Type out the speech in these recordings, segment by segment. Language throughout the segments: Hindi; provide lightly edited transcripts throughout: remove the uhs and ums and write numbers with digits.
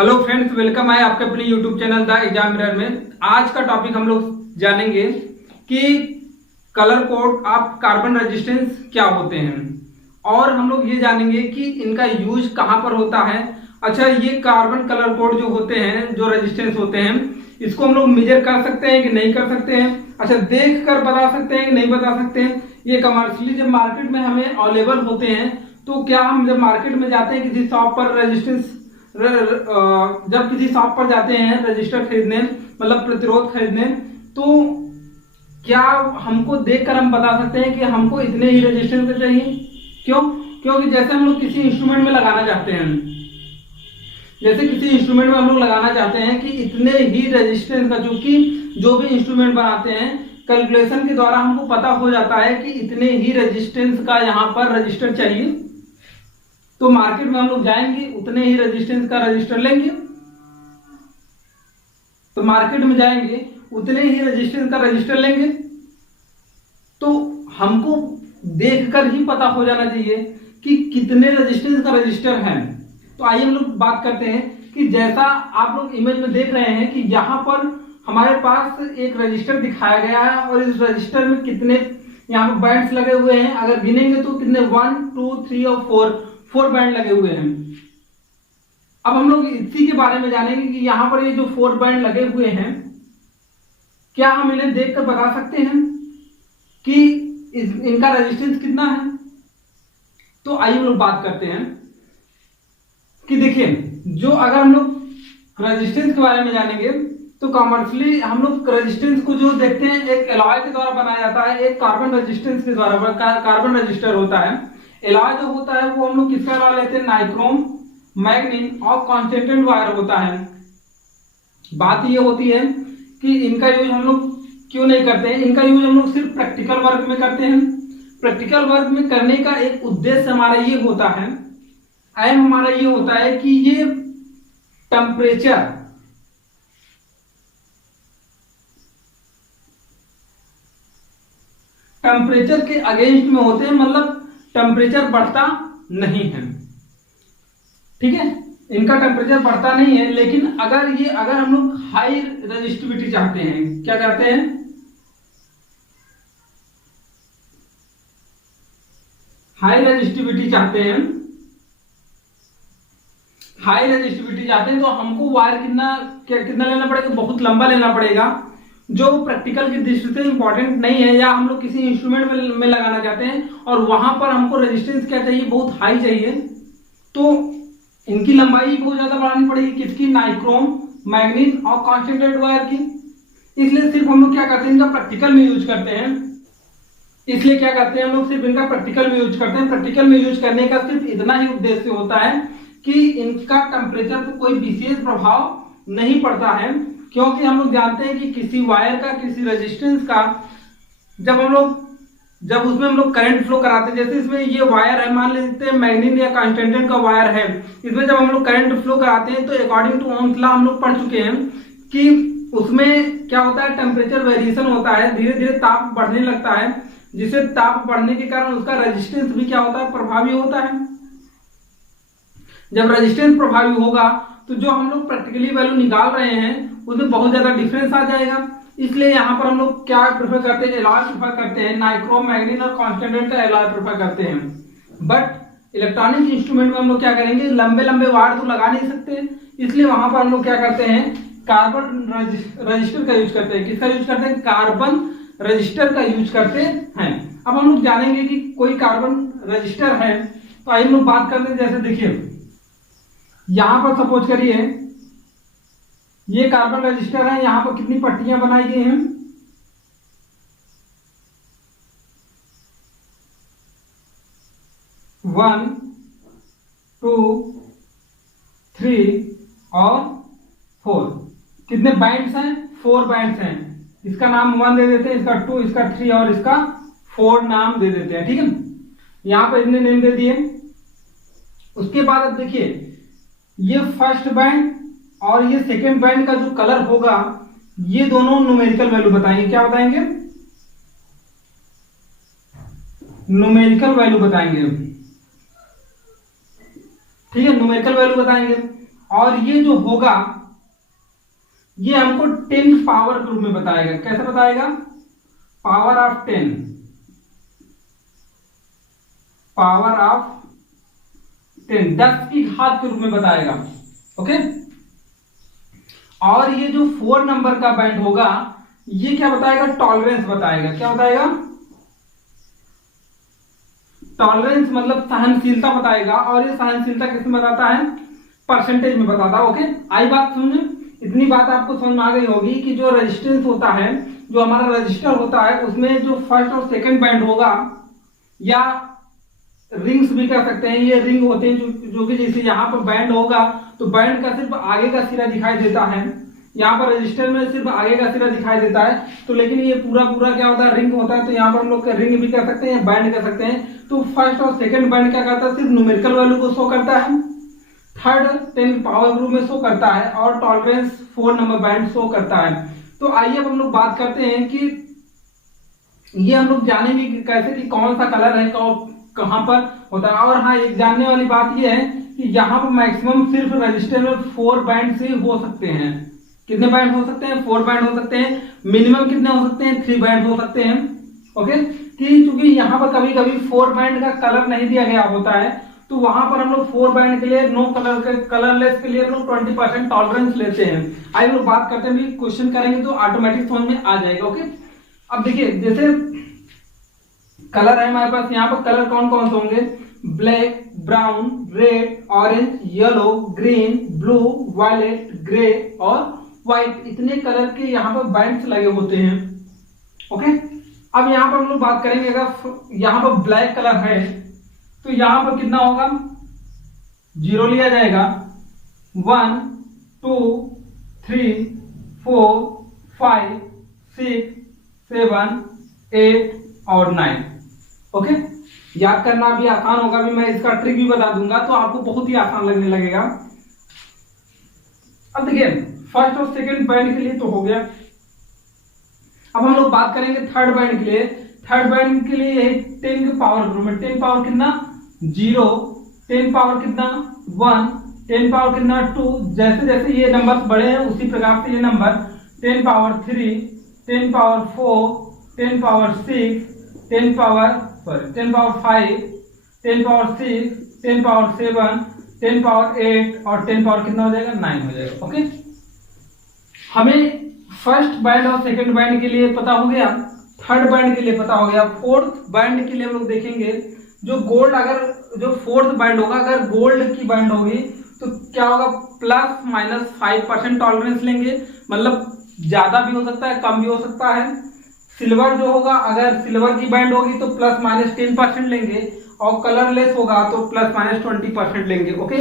हेलो फ्रेंड्स, वेलकम है आपके अपने YouTube channel the exam mirror में। आज का टॉपिक हम लोग जानेंगे कि colour code of carbon resistance क्या होते हैं और हम लोग ये जानेंगे कि इनका यूज कहाँ पर होता है। अच्छा, ये कार्बन कलर कोड जो होते हैं, जो रेजिस्टेंस होते हैं, इसको हम लोग मेजर कर सकते हैं कि नहीं कर सकते हैं। अच्छा, देख कर बता सकते हैं कि नहीं बता सकते हैं। ये कमर्शियली जब मार्केट में हमें अवेलेबल होते हैं तो क्या हम जब मार्केट में जाते हैं किसी शॉप पर रेजिस्टेंस जब किसी शॉप पर जाते हैं रजिस्टर खरीदने, मतलब प्रतिरोध खरीदने, तो क्या हमको देखकर हम बता सकते हैं कि हमको इतने ही रेजिस्टेंस का चाहिए? क्यों? क्योंकि जैसे हम लोग किसी इंस्ट्रूमेंट में लगाना चाहते हैं, जैसे किसी इंस्ट्रूमेंट में हम लोग लगाना चाहते हैं कि इतने ही रेजिस्टेंस का, चूंकि जो भी इंस्ट्रूमेंट बनाते हैं कैलकुलेशन के द्वारा हमको पता हो जाता है कि इतने ही रेजिस्टेंस का यहाँ पर रजिस्टर चाहिए, तो मार्केट में हम लोग जाएंगे उतने ही रेजिस्टेंस का रजिस्टर लेंगे। तो मार्केट में जाएंगे उतने ही रेजिस्टेंस का रजिस्टर लेंगे, तो हमको देखकर ही पता हो जाना चाहिए कि कितने रेजिस्टेंस का रजिस्टर है। तो आइए हम लोग बात करते हैं कि जैसा आप लोग इमेज में देख रहे हैं कि यहाँ पर हमारे पास एक रजिस्टर दिखाया गया है और इस रजिस्टर में कितने यहाँ पर बैंड्स लगे हुए हैं। अगर गिनेंगे तो कितने 1 2 3 और 4 बैंड लगे हुए हैं। अब हम लोग इसी के बारे में जानेंगे कि यहाँ पर ये जो 4 बैंड लगे हुए हैं, क्या हम इन्हें देखकर बता सकते हैं कि इनका रेजिस्टेंस कितना है। तो आइए हम लोग बात करते हैं कि देखिए, जो अगर हम लोग रेजिस्टेंस के बारे में जानेंगे तो कॉमर्शियली हम लोग रेजिस्टेंस को जो देखते हैं एक एलॉय के द्वारा बनाया जाता है, एक कार्बन रेजिस्टेंस के द्वारा कार्बन रजिस्टर होता है। एलॉय जो होता है वो हम लोग किसका एलॉय लेते हैं? नाइक्रोम, मैग्नीन और कॉन्सेंट्रेटेड वायर होता है। बात ये होती है कि इनका यूज हम लोग क्यों नहीं करते हैं? इनका यूज हम लोग सिर्फ प्रैक्टिकल वर्क में करते हैं। प्रैक्टिकल वर्क में करने का एक उद्देश्य हमारा ये होता है, एम हमारा ये होता है कि ये टेम्परेचर के अगेंस्ट में होते हैं, मतलब टेम्परेचर बढ़ता नहीं है। ठीक है, इनका टेम्परेचर बढ़ता नहीं है। लेकिन अगर हम लोग हाई रेजिस्टिविटी चाहते हैं, क्या चाहते हैं? हाई रेजिस्टिविटी चाहते हैं, हाई रेजिस्टिविटी चाहते हैं तो हमको वायर कितना लेना पड़ेगा? बहुत लंबा लेना पड़ेगा, जो प्रैक्टिकल की दृष्टि से इंपॉर्टेंट नहीं है। या हम लोग किसी इंस्ट्रूमेंट में लगाना चाहते हैं और वहां पर हमको रेजिस्टेंस क्या चाहिए? बहुत हाई चाहिए, तो इनकी लंबाई बहुत ज्यादा बढ़ानी पड़ेगी। किसकी? नाइक्रोम, मैग्नीन और कॉन्सेंट्रेटेड वायर की। इसलिए सिर्फ हम लोग क्या करते हैं? इनका प्रैक्टिकल में यूज करते हैं। इसलिए क्या करते हैं हम लोग? सिर्फ इनका प्रैक्टिकल में यूज करते हैं। प्रैक्टिकल में यूज करने का सिर्फ इतना ही उद्देश्य होता है कि इनका टेम्परेचर पर कोई विशेष प्रभाव नहीं पड़ता है, क्योंकि हम लोग जानते हैं कि किसी वायर का, किसी रेजिस्टेंस का जब उसमें हम लोग करंट फ्लो कराते हैं, जैसे इसमें ये वायर है, मान लेते हैं मैग्नीन या कॉन्स्टेंटेड का वायर है, इसमें जब हम लोग करंट फ्लो कराते हैं तो अकॉर्डिंग टू ओम्स लॉ हम लोग पढ़ चुके हैं कि उसमें क्या होता है? टेम्परेचर वेरिएशन होता है, धीरे धीरे ताप बढ़ने लगता है, जिससे ताप बढ़ने के कारण उसका रेजिस्टेंस भी क्या होता है? प्रभावी होता है। जब रेजिस्टेंस प्रभावी होगा तो जो हम लोग प्रैक्टिकली वैल्यू निकाल रहे हैं उसमें बहुत ज्यादा डिफरेंस आ जाएगा। इसलिए यहाँ पर हम लोग क्या प्रेफर करते हैं? एलॉय प्रेफर करते हैं, नाइक्रोम, मैग्नीन और कॉन्स्टेंटेड का एलॉय प्रेफर करते हैं। बट इलेक्ट्रॉनिक इंस्ट्रूमेंट में हम लोग क्या करेंगे? लंबे लंबे वायर तो लगा नहीं सकते, इसलिए वहां पर हम लोग क्या करते हैं? कार्बन रजिस्टर का यूज करते हैं। किसका यूज करते हैं? कार्बन रजिस्टर का यूज करते हैं। अब हम लोग जानेंगे कि कोई कार्बन रजिस्टर है, तो आइए हम लोग बात करते हैं। जैसे देखिए, यहां पर सपोज करिए ये कार्बन रजिस्टर है, यहां पर कितनी पट्टियां बनाई गई हैं? 1 2 3 और 4। कितने बैंड्स हैं? 4 बैंड्स हैं। इसका नाम 1 दे देते हैं, इसका 2, इसका 3 और इसका 4 नाम दे देते हैं। ठीक है, यहां पर इतने नेम दे दिए। उसके बाद अब देखिए, ये फर्स्ट बैंड और ये सेकेंड बैंड का जो कलर होगा, ये दोनों न्यूमेरिकल वैल्यू बताएंगे। क्या बताएंगे? न्यूमेरिकल वैल्यू बताएंगे। ठीक है, न्यूमेरिकल वैल्यू बताएंगे। और ये जो होगा ये हमको 10 पावर के रूप में बताएगा। कैसे बताएगा? पावर ऑफ 10, पावर ऑफ 10, 10 की घात के रूप में बताएगा। ओके, और ये जो 4 नंबर का बैंड होगा ये क्या बताएगा? टॉलरेंस बताएगा। क्या बताएगा? टॉलरेंस मतलब सहनशीलता बताएगा। और ये सहनशीलता किसमें बताता है? परसेंटेज में बताता है। ओके, आई बात समझ? इतनी बात आपको समझ में आ गई होगी कि जो रेजिस्टेंस होता है, जो हमारा रजिस्टर होता है, उसमें जो फर्स्ट और सेकंड बैंड होगा, या रिंग्स भी कह सकते हैं, ये रिंग होते हैं जो कि जैसे यहाँ पर बैंड होगा तो बैंड का सिर्फ आगे का सिरा दिखाई देता है, यहाँ पर रजिस्टर में सिर्फ आगे का सिरा दिखाई देता है। तो लेकिन ये पूरा पूरा क्या होता है? रिंग होता है। तो यहाँ पर हम लोग रिंग भी कह सकते हैं, बैंड कह सकते हैं। तो फर्स्ट और सेकंड बैंड क्या करता है? सिर्फ न्यूमेरिकल वैल्यू को शो करता है। थर्ड 10 पावर ग्रुप में शो करता है, और टॉलरेंस 4 नंबर बैंड शो करता है। तो आइए अब हम लोग बात करते हैं कि ये हम लोग जानेंगे कि कैसे कि कौन सा कलर है, कहां पर होता है। और हाँ, एक जानने वाली बात ये है कि यहाँ पर मैक्सिमम सिर्फ रजिस्टर में 4 बैंड से हो सकते हैं। कितने बैंड हो सकते हैं? 4 बैंड हो सकते हैं। मिनिमम कितने हो सकते हैं? 3 बैंड हो सकते हैं। ओके, कि चूंकि यहाँ पर कभी कभी 4 बैंड का कलर नहीं दिया गया होता है, तो वहां पर हम लोग 4 बैंड के लिए नो कलर के कलरलेस के लिए हम लोग 20% टॉलरेंस लेते हैं। आइए लोग बात करते हैं, क्वेश्चन करेंगे तो ऑटोमेटिक समझ में आ जाएगा। ओके, अब देखिए जैसे कलर है हमारे पास, यहाँ पर कलर कौन कौन से होंगे? Black, brown, red, orange, yellow, green, blue, violet, grey और व्हाइट, इतने कलर के यहाँ पर बैंड्स लगे होते हैं। ओके, अब यहाँ पर हम लोग बात करेंगे, अगर यहाँ पर ब्लैक कलर है तो यहाँ पर कितना होगा? 0 लिया जाएगा। 1 2 3 4 5 6 7 8 और 9। ओके, याद करना भी आसान होगा, भी मैं इसका ट्रिक भी बता दूंगा तो आपको बहुत ही आसान लगने लगेगा। अब देखिए फर्स्ट और सेकंड बैंड के लिए तो हो गया। अब हम लोग बात करेंगे थर्ड बैंड के लिए। थर्ड बैंड के लिए 10 के पावर ग्रुप में 10 पावर कितना? 0, 10 पावर कितना? 1, 10 पावर कितना? 2। जैसे जैसे ये नंबर बड़े हैं उसी प्रकार से ये number 10 power 3, 10 power 4, 10 power 6, 10 power 5, 10 power 6, 10 power 7, 10 power 8 और 10 पावर कितना हो जाएगा? 9 हो जाएगा। ओके, हमें फर्स्ट बैंड और सेकंड बैंड के लिए पता हो गया, थर्ड बैंड के लिए पता हो गया। फोर्थ बैंड के लिए हम लोग देखेंगे, जो गोल्ड, अगर जो फोर्थ बैंड होगा अगर गोल्ड की बैंड होगी तो क्या होगा? ±5% टॉलरेंस लेंगे, मतलब ज्यादा भी हो सकता है, कम भी हो सकता है। सिल्वर जो होगा, अगर सिल्वर की बैंड होगी तो ±10% लेंगे, और कलरलेस होगा तो ±20% लेंगे। ओके,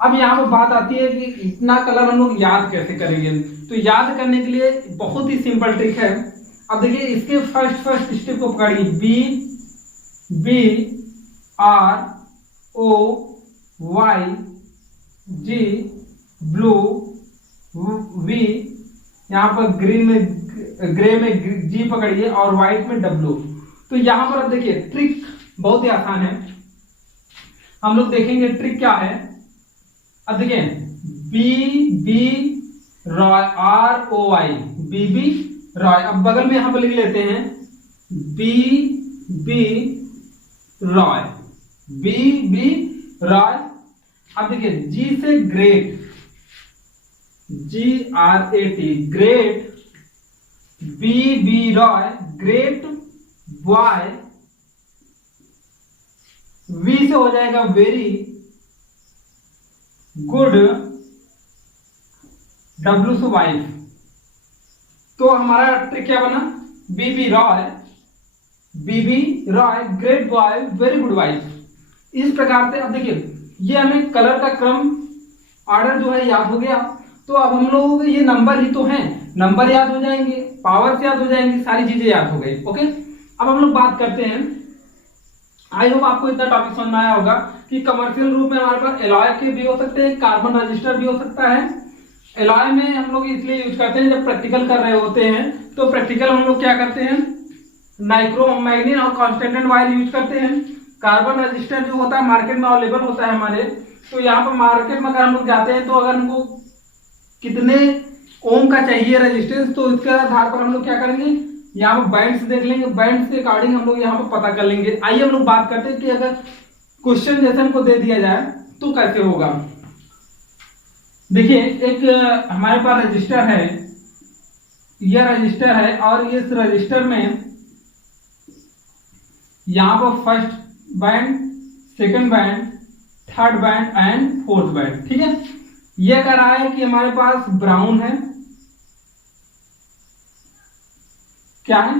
अब यहाँ पर बात आती है कि इतना कलर हम लोग याद कैसे करेंगे? तो याद करने के लिए बहुत ही सिंपल ट्रिक है। अब देखिए इसके फर्स्ट स्टेप को पकड़िए, B R O Y G, blue V, यहाँ पर ग्रीन में ग्रे में जी पकड़िए और व्हाइट में डब्ल्यू। तो यहाँ पर अब देखिए ट्रिक बहुत ही आसान है, हम लोग देखेंगे ट्रिक क्या है। अब देखिए B Roy, ROY, BB Roy. अब बगल में यहां पर लिख लेते हैं BB रॉय, BB रॉय। अब देखिए G से great, GRAT great, BB Roy great boy. V से हो जाएगा वेरी गुड, W से वाइफ। तो हमारा ट्रिक क्या बना? BB Roy great boy very good wife. इस प्रकार से अब देखिए ये हमें कलर का क्रम ऑर्डर जो है याद हो गया। तो अब हम लोग ये नंबर ही तो हैं, नंबर याद हो जाएंगे, पावर याद हो जाएंगी, सारी चीजें याद हो गई। ओके, अब हम लोग बात करते हैं, आई होप आपको इतना टॉपिक समझ में आया होगा कि कमर्शियल रूप में हमारे पास एलॉय के भी हो सकते हैं, कार्बन रजिस्टर भी हो सकता है। एलॉय में हम लोग इसलिए यूज करते हैं जब प्रैक्टिकल कर रहे होते हैं, तो प्रैक्टिकल हम लोग क्या करते हैं? नाइक्रोमैग्नीन और कॉन्स्टेंटेड वायर यूज करते हैं। कार्बन रजिस्टर जो होता है मार्केट में अवेलेबल होता है हमारे। तो यहाँ पर मार्केट में अगर हम लोग जाते हैं तो अगर हमको कितने ओम का चाहिए रेजिस्टेंस, तो इसके आधार पर हम लोग क्या करेंगे, यहाँ पर बैंड्स देख लेंगे, बैंड्स के अकॉर्डिंग हम लोग यहाँ पर पता कर लेंगे। आइए हम लोग बात करते हैं कि अगर क्वेश्चन जैसे हमको दे दिया जाए तो कैसे होगा। देखिए एक हमारे पास रजिस्टर है, यह रजिस्टर है और इस रजिस्टर में यहाँ पर first band, second band, third band and fourth band, ठीक है। यह कह रहा है कि हमारे पास ब्राउन है, क्या है,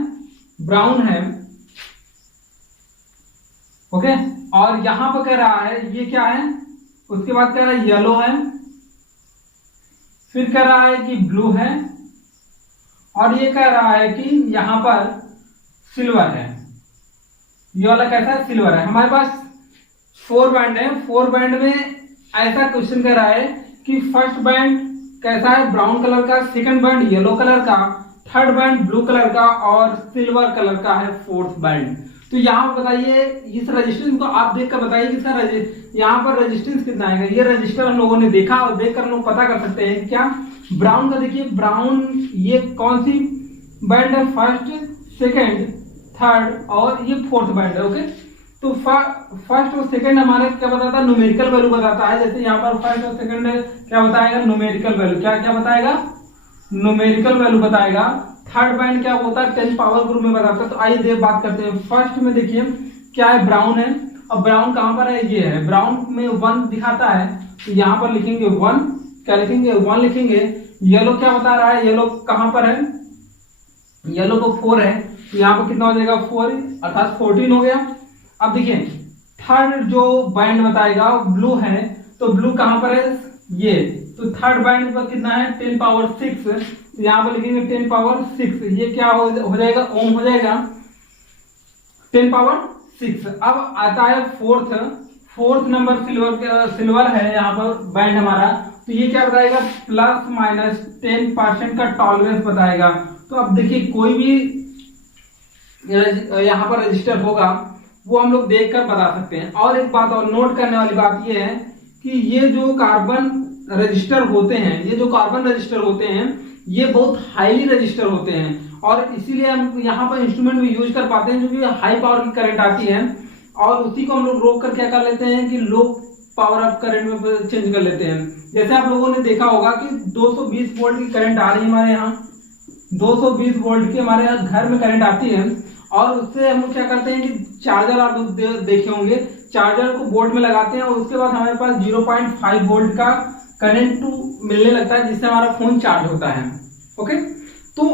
ब्राउन है, ओके। और यहां पर कह रहा है ये क्या है, उसके बाद कह रहा है येलो है, फिर कह रहा है कि ब्लू है, और ये कह रहा है कि यहां पर सिल्वर है। ये वाला कैसा है, सिल्वर है। हमारे पास 4 बैंड है, 4 बैंड में ऐसा क्वेश्चन कह रहा है कि फर्स्ट बैंड कैसा है, ब्राउन कलर का, सेकंड बैंड येलो कलर का, थर्ड बैंड ब्लू कलर का और सिल्वर कलर का है फोर्थ बैंड। तो यहाँ पर बताइए इस रेजिस्टेंस को आप देखकर बताइए कि सर यहाँ पर रेजिस्टेंस कितना आएगा। ये रजिस्टर हम लोगों ने देखा और देखकर हम लोग पता कर सकते हैं क्या, ब्राउन का देखिए, ब्राउन ये कौन सी बैंड है, फर्स्ट, सेकेंड, थर्ड और ये फोर्थ बैंड है, ओके। तो फर्स्ट और सेकंड हमारे क्या बताता है, न्यूमेरिकल वैल्यू बताता है। जैसे यहाँ पर फर्स्ट और सेकंड क्या बताएगा, न्यूमेरिकल वैल्यू, क्या क्या बताएगा, न्यूमेरिकल वैल्यू बताएगा। थर्ड बैंड क्या होता है, 10 पावर ग्रुप में बताता है। तो आइए बात करते हैं। फर्स्ट में देखिए क्या है, ब्राउन है, और ब्राउन कहां पर है, ये है, ब्राउन में 1 दिखाता है, तो यहाँ पर लिखेंगे 1, क्या लिखेंगे, 1 लिखेंगे। येलो क्या बता रहा है, येलो कहां पर है, येलो को 4 है, तो यहाँ पर कितना हो जाएगा, 4 अर्थात 14 हो गया। अब देखिए थर्ड जो बैंड बताएगा ब्लू है, तो ब्लू कहां पर है, ये, तो थर्ड बैंड पर कितना है, 10 पावर 6, यहाँ पर लिखेंगे 10 पावर 6, ये क्या हो जाएगा, ओम हो जाएगा, 10 पावर 6। अब आता है फोर्थ नंबर, सिल्वर है यहाँ पर बैंड हमारा, तो ये क्या बताएगा, प्लस माइनस 10% का टॉलरेंस बताएगा। तो अब देखिए कोई भी यहाँ पर रजिस्टर होगा वो हम लोग देखकर बता सकते हैं। और एक बात और नोट करने वाली बात ये है कि ये जो कार्बन रजिस्टर होते हैं, ये जो कार्बन रजिस्टर होते हैं, ये बहुत हाईली रजिस्टर होते हैं, और इसीलिए हम यहाँ पर इंस्ट्रूमेंट में यूज कर पाते हैं जो कि हाई पावर की करंट आती है, और उसी को हम लोग रोक कर क्या कर लेते हैं कि लो पावर अप करंट में चेंज कर लेते हैं। जैसे आप लोगों ने देखा होगा कि 220 वोल्ट की करंट आ रही है हमारे यहाँ, 220 वोल्ट की हमारे यहाँ घर में करंट आती है, और उससे हम लोग क्या करते हैं कि चार्जर आप देखे होंगे, चार्जर को बोर्ड में लगाते हैं, और उसके बाद हमारे पास 0.5 वोल्ट का करंट मिलने लगता है, जिससे हमारा फोन चार्ज होता है, ओके। तो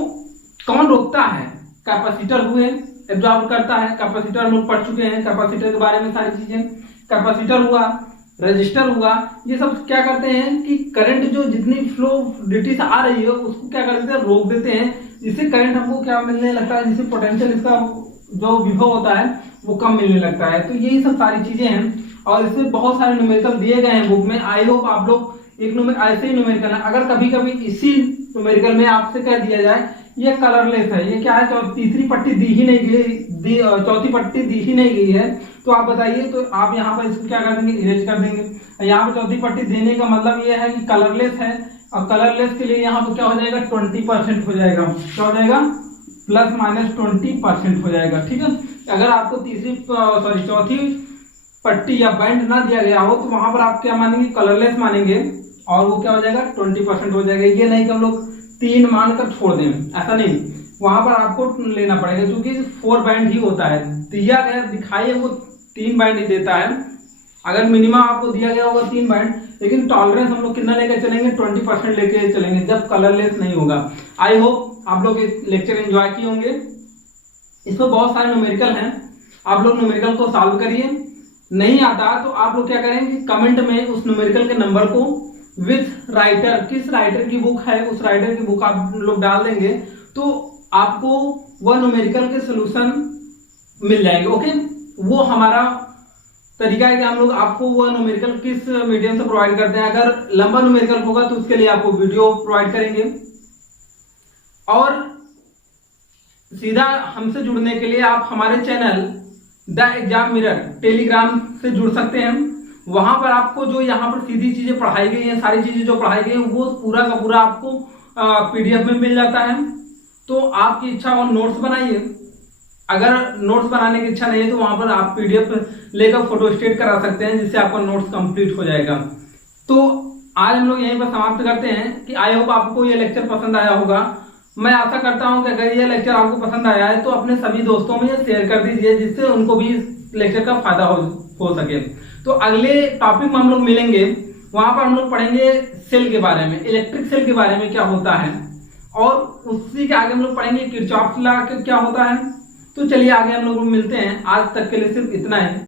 कौन रोकता है, कैपेसिटर हुए, एब्जॉर्ब करता है, कैपेसिटर हम लोग पढ़ चुके हैं, कैपेसिटर के बारे में सारी चीजें, कैपेसिटर हुआ, रजिस्टर हुआ, ये सब क्या करते हैं कि करंट जो जितनी फ्लोडिटी से आ रही है उसको क्या करते हैं, रोक देते हैं, जिससे करंट हमको क्या मिलने लगता है, जिससे पोटेंशियल इसका जो विभव होता है वो कम मिलने लगता है। तो यही सब सारी चीजें हैं, और इसमें बहुत सारे न्यूमेरिकल दिए गए हैं बुक में। आई होप आप लोग एक ऐसे ही न्यूमेरिकल है, अगर कभी कभी इसी न्यूमेरिकल में आपसे कह दिया जाए ये कलरलेस है, ये क्या है, तीसरी पट्टी दी ही नहीं गई, चौथी पट्टी दी ही नहीं गई है, तो आप बताइए, तो आप यहाँ पर इसको क्या कर देंगे, इरेज कर देंगे। यहाँ पर चौथी पट्टी देने का मतलब ये है कि कलरलेस है, और कलरलेस के लिए यहाँ पर क्या हो जाएगा, 20% हो जाएगा, क्या हो जाएगा, प्लस माइनस 20% हो जाएगा, ठीक है। अगर आपको चौथी पट्टी या बैंड ना दिया गया हो तो वहां पर आप क्या मानेंगे, कलरलेस मानेंगे, और वो क्या हो जाएगा, 20% हो जाएगा। ये नहीं कि हम लोग 3 मानकर छोड़ दें, ऐसा नहीं, वहां पर आपको लेना पड़ेगा, क्योंकि 4 बैंड ही होता है, दिया गया दिखाइए वो 3 बैंड ही देता है। अगर मिनिमम आपको दिया गया होगा 3 बैंड, लेकिन टॉलरेंस हम लोग कितना लेकर चलेंगे, 20% लेके चलेंगे, जब कलरलेस नहीं होगा। आई होप आप लोग लेक्चर एंजॉय किए होंगे। इसमें बहुत सारे न्यूमेरिकल हैं, आप लोग न्यूमेरिकल को सॉल्व करिए। नहीं आता तो आप लोग क्या करेंगे, कमेंट में उस न्यूमेरिकल के नंबर को विथ राइटर, किस राइटर की बुक है उस राइटर की बुक आप लोग डाल देंगे, तो आपको वह न्यूमेरिकल के सोल्यूशन मिल जाएंगे, ओके। वो हमारा तरीका है कि हम लोग आपको वह न्यूमेरिकल किस मीडियम से प्रोवाइड करते हैं। अगर लंबा न्यूमेरिकल होगा तो उसके लिए आपको वीडियो प्रोवाइड करेंगे, और सीधा हमसे जुड़ने के लिए आप हमारे channel the exam mirror Telegram से जुड़ सकते हैं। वहां पर आपको जो यहाँ पर सीधी चीजें पढ़ाई गई हैं, सारी चीजें जो पढ़ाई गई हैं वो पूरा का पूरा आपको पीडीएफ में मिल जाता है। तो आपकी इच्छा और नोट्स बनाइए। अगर नोट्स बनाने की इच्छा नहीं है तो वहां पर आप पीडीएफ लेकर फोटो स्टेट करा सकते हैं, जिससे आपका नोट्स कंप्लीट हो जाएगा। तो आज हम लोग यहीं पर समाप्त करते हैं कि आई होप आपको ये लेक्चर पसंद आया होगा। मैं आशा करता हूं कि अगर ये लेक्चर आपको पसंद आया है तो अपने सभी दोस्तों में शेयर कर दीजिए, जिससे उनको भी इस लेक्चर का फायदा हो सके। तो अगले टॉपिक में हम लोग मिलेंगे, वहां पर हम लोग पढ़ेंगे सेल के बारे में, इलेक्ट्रिक सेल के बारे में क्या होता है, और उसी के आगे हम लोग पढ़ेंगे किरचॉफ लॉ क्या होता है। तो चलिए आगे हम लोग मिलते हैं। आज तक के लिए सिर्फ इतना है।